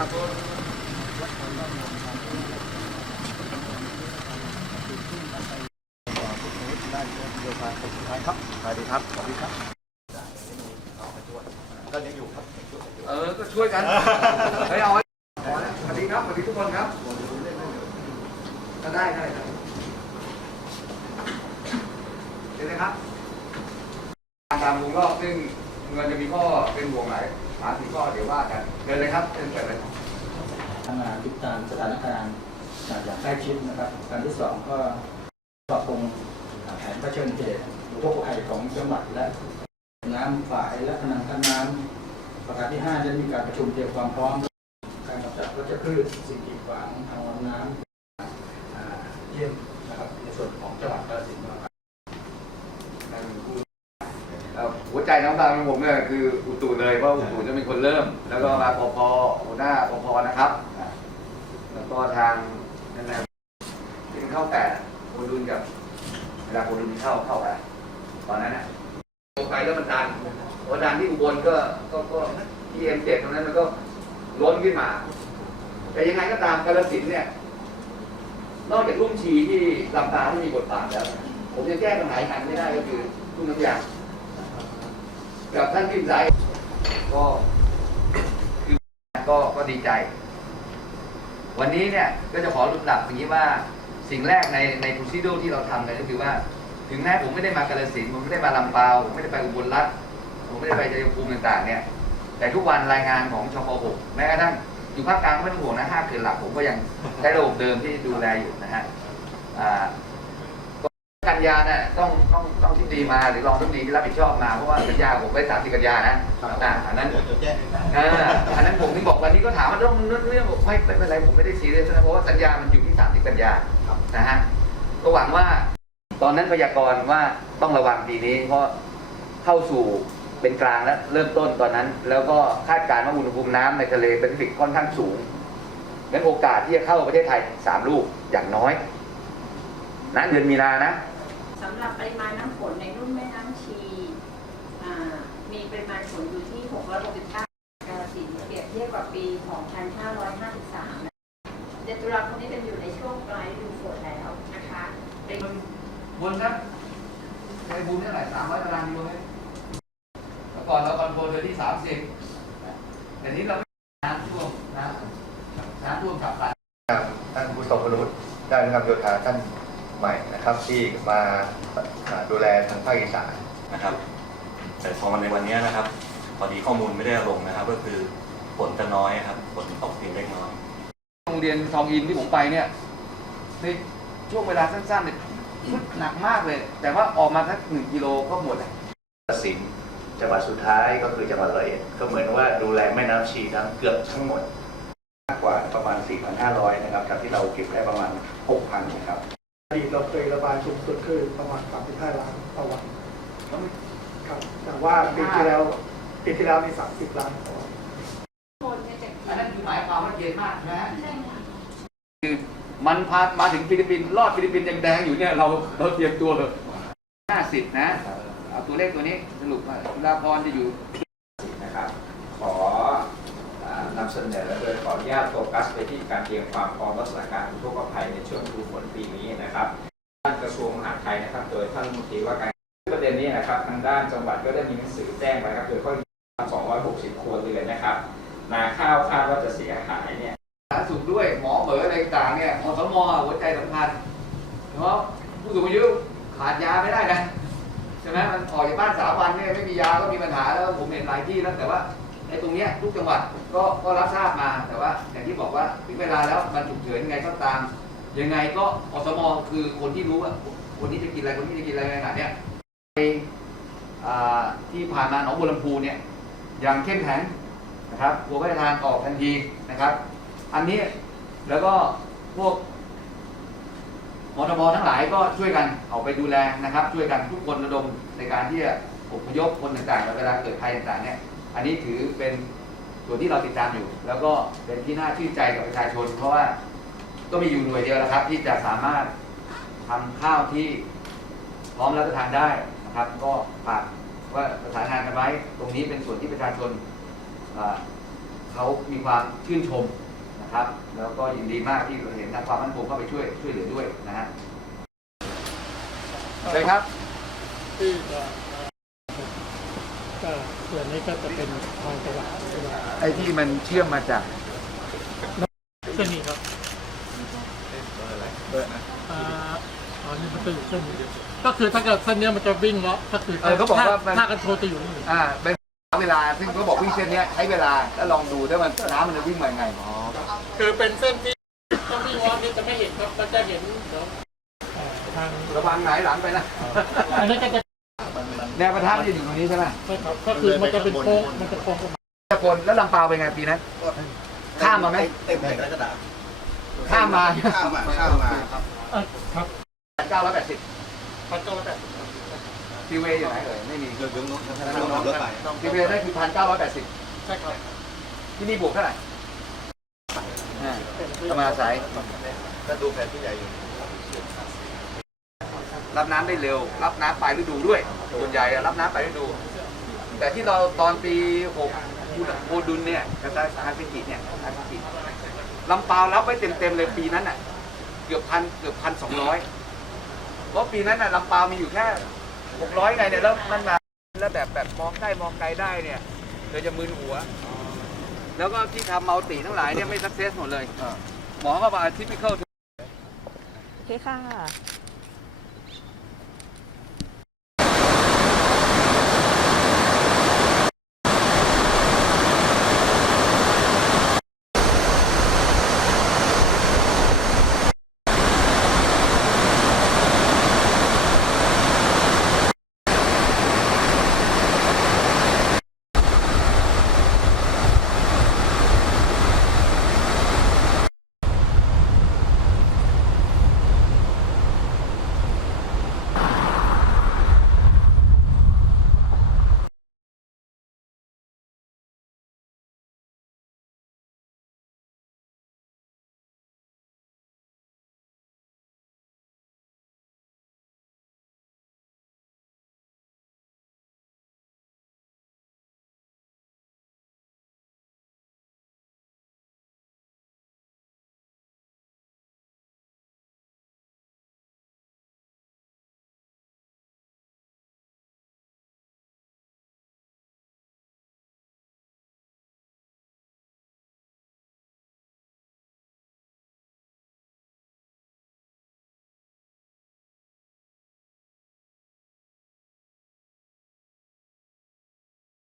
ครับสวัสดีครับสวัสดีครับก็ยังอยู่ครับ เออ ก็ช่วยกัน เฮ้ยเอาไว้สวัสดีครับ สวัสดีทุกคนครับ ก็ได้ได้ครับเห็นไหมครับ ตามมุมรอบซึ่งเงินจะมีข้อเป็นห่วงไหน ถาถึงข้อเดี๋ยวว่ากันเดินเลยครับเดินเปิดเลยทำงานติดตามสถานการณ์อย่างใกล้ชิดนะครับการที่สองก็ปรับปรุงแผนเผชิญเหตุอุทกภัยของจังหวัดและน้ำฝ่ายและพนังกั้นน้ำประการที่ห้าจะมีการประชุมเตรียมความพร้อม การกำจัดวัชพืชสิ่งกีดขวางทางลำน้ำอ่าเยี่ยมนะครับในส่วนของจังหวัดกาฬสินธุ์นะครับ เอ่อหัวใจ น้ำตาของผมเนี่ยคืออุตุเลยว่าอุตุจะเป็นคนเริ่ม แล้วก็มาปพหัวหน้าปพนะครับอะแล้วก็ทางนั่นแหละที่เข้าแต่โคดุลกับเวลาโคดุลเข้าเข้าไปตอนนั้นนะลงไปแล้วมันดันพอดันที่อุบลก็ก็ก็ที่เอ็มเจ็ดตรงนั้นมันก็ล้นขึ้นมา แต่ยังไงก็ตามกาลสินธุ์เนี่ย นอกจากลุ่มชีที่ลำตาที่มีบทบาทแล้ว ผมยังแก้ปัญหาอีกอันไม่ได้ก็คือลุ่มน้ำยาง กับท่านพิมพ์ใจก็คือก็ก็ดีใจ วันนี้เนี่ยก็จะขอลำดับอย่างนี้ว่าสิ่งแรกในในทูซิโดที่เราทำกันก็คือว่า ถึงแม้ผมไม่ได้มากาลสินผมไม่ได้มาลำปาวผมไม่ได้ไปอุบลรัตน์ผมไม่ได้ไปชัยภูมิต่างๆ เนี่ย แต่ทุกวันรายงานของชป .6 แม้กระทั่งอยู่ภาคกลางก็ไม่ต้องห่วงนะห้าเขื่อนหลักผมก็ยังใช้ระบบเดิมที่ดูแลอยู่นะฮะอ่า กันยาเนี่ยต้องต้องต้องที่ดีมาหรือรองที่ดีที่รับผิดชอบมาเพราะว่าสัญญาผมไว้สามสิบกันยานะอ่าอันนั้นเดี๋ยวจะแจ้งให้ทราบอ่าอันนั้นผมถึงบอกวันนี้ก็ถามว่าต้องเรื่องเรื่องบอกไม่ไม่เป็นไรผมไม่ได้ซีเรียสนะเพราะว่าสัญญามันอยู่ที่สามสิบกันยานะฮะก็หวังว่า ตอนนั้นพยากรณ์ว่าต้องระวังปีนี้ เพราะเข้าสู่เป็นกลางแล้วเริ่มต้นตอนนั้น แล้วก็คาดการณ์ว่าอุณหภูมิน้ำในทะเลแปซิฟิกค่อนข้างสูงงั้นโอกาสที่จะเข้าประเทศไทยสามลูกอย่างน้อยนะเดือนมีนานะ สำหรับปริมาณน้ำฝนในรุ่นแม่น้ำชีอ่ามีปริมาณฝนอยู่ที่ 669กาฬสินธุ์เปรียบเทียบกับปี 2553นะเดือนตุลาคมนี้เป็นอยู่ในช่วงปลายฤดูฝนแล้วนะคะเป็นบนครับในบุญเท่าไหร่สามร้อยตารางกิโลเมตรเมื่อก่อนเราคอนโทรลเดือนที่สามสิบแต่นี้เราไม่น้ำท่วมนะน้ำท่วมขับไปท่านผู้ทรงคุณวุฒิด้านการโยธาท่านใหม่ นะครับที่มาอ่าดูแลทางภาคอีสานนะครับ แต่พอมาในวันนี้นะครับพอดีข้อมูลไม่ได้ลงนะครับ ก็คือฝนจะน้อยครับฝนตกเพียงเล็กน้อยโรงเรียนทองอินที่ผมไปเนี่ยในช่วงเวลาสั้นๆเนี่ยหนักมากเลย แต่ว่าออกมาสักหนึ่งกิโลก็หมดเลยสินจังหวัดสุดท้ายก็คือจังหวัดร้อยเอ็ดก็เหมือนว่าดูแลแม่น้ำชีทั้งเกือบทั้งหมด มากกว่าประมาณ 4,500 นะครับจากที่เราเก็บได้ประมาณ 6,000 นะครับ อดีตเราเคยระบายสูงสุดคือประมาณ 35 ล้านต่อวันครับ แต่ว่าปีที่แล้วปีที่แล้วมี 30 ล้านต่อวันคนเนี่ยจะอันนั้นคือหมายความว่าเย็นมากนะฮะคือมันพามาถึงฟิลิปปินส์รอดฟิลิปปินส์ยังแดงอยู่เนี่ยเราเราเตรียมตัวเลยห้าสิบนะเอาตัวเลขตัวนี้สรุปว่าจุฬาพรจะอยู่ นะครับขออ่านำ เสนอโดยขออนุญาตโฟกัสไปที่การเตรียมความพร้อมรักษาการอุทกภัยในช่วงฤดูฝนปีนี้นะครับด้านกระทรวงมหาดไทยนะครับ โดยท่านรัฐมนตรีว่าการประเด็นนี้นะครับทางด้านจังหวัดก็ได้มีหนังสือแจ้งไปครับโดยข้อ260 ครัวเรือนนะครับ นาข้าวคาดว่าจะเสียหายเนี่ยสาธารณสุขด้วยหมอเหมออะไรต่างเนี่ยอสมหัวใจสำคัญเพราะผู้สูงอายุขาดยาไม่ได้นะใช่ไหมมันออกจากบ้านสามวันเนี่ยไม่มียาก็มีปัญหาแล้วผมเห็นหลายที่แล้วแต่ว่า ไอ้ตรงเนี้ยทุกจังหวัดก็ก็รับทราบมาแต่ว่า อย่างที่บอกว่าถึงเวลาแล้วมันฉุกเฉินยังไงก็ตาม ยังไงก็อสมคือคนที่รู้ว่าคนนี้จะกินอะไรคนนี้จะกินอะไรขนาดเนี้ยไอที่ผ่านมาหนองบัวลำพูเนี่ยอย่างเข้มแข็งนะครับหัวพระราชทานออกทันทีนะครับ อันนี้แล้วก็พวกมทบทั้งหลายก็ช่วยกันออกไปดูแลนะครับ ช่วยกันทุกคนระดมในการที่จะอพยพคนต่างๆเวลาเกิดภัยต่างๆเนี่ย อันนี้ถือเป็นส่วนที่เราติดตามอยู่ แล้วก็เป็นที่น่าชื่นใจกับประชาชน เพราะว่าก็มีอยู่หน่วยเดียวแล้วครับ ที่จะสามารถทำข้าวที่พร้อมรับประทานได้นะครับ ก็ฝากว่าประสานงานกันไว้ ตรงนี้เป็นส่วนที่ประชาชนเขามีความชื่นชมนะครับ แล้วก็ยินดีมากที่เราเห็นทางความมั่นคงเข้าไปช่วยช่วยเหลือด้วยนะฮะเลยครับที่จะก็ ส่วนนี้ก็จะเป็นทางจังหวัดไอ้ที่มันเชื่อมมาจากเส้นนี้ครับอ่าอ๋อนี่มันจะอยู่เส้นนี้ก็คือถ้าเกิดเส้นเนี้ยมันจะวิ่งเลาะก็คือเออเขาบอกว่ามัน ถ้ากันโทรจะอยู่นี่อ่าเป็นเวลาซึ่งเขาบอกวิ่งเส้นเนี้ยใช้เวลาแล้วลองดูถ้ามันน้ำมันจะวิ่งมายังไงคือเป็นเส้นที่ต้องวิ่งเลาะนี่จะไม่เห็นครับมันจะเห็นเดี๋ยวอ่าทางระวังหงายหลังไปนะ อันนี้ก็จะ แนวประทับจะอยู่ตรงนี้ใช่ไหมใช่ครับก็คือมันจะเป็นโค้งมันจะโค้งประมาณตะกนแล้วลำปาวเป็นไงปีนั้น ข้ามมาไหมเต็มแผ่นกระดาษข้ามมาข้ามมาข้ามมาครับเอ่อครับเก้าร้อยแปดสิบพันเก้าร้อยแปดสิบทีเวย์อยู่ไหนเอ่ยไม่มีเรื่องนู้นรถไปทีเวย์ได้คือพันเก้าร้อยแปดสิบใช่ครับที่นี่บวกเท่าไหร่อ่าประมาณสายก็ดูแผนที่ใหญ่อยู่ รับน้ำได้เร็ว รับน้ำปลายฤดูด้วยส่วนใหญ่รับน้ำปลายฤดู แต่ที่เราตอนปี6โพดุลเนี่ยกระจายอาร์เซกิเนี่ยอาร์เซกิลำปาวรับไว้เต็มๆเลยปีนั้นน่ะ เกือบพันเกือบพันสองร้อยเพราะปีนั้นน่ะลำปาวมีอยู่แค่หกร้อยไงเนี่ยแล้วมันมาแล้วแบบแบบมองใกล้มองไกลได้เนี่ยเดี๋ยจะมึนหัว แล้วก็ที่ทำมัลติทั้งหลายเนี่ยไม่สักเซสหมดเลยหมอก็มาทิพิเคิลโอเคค่ะ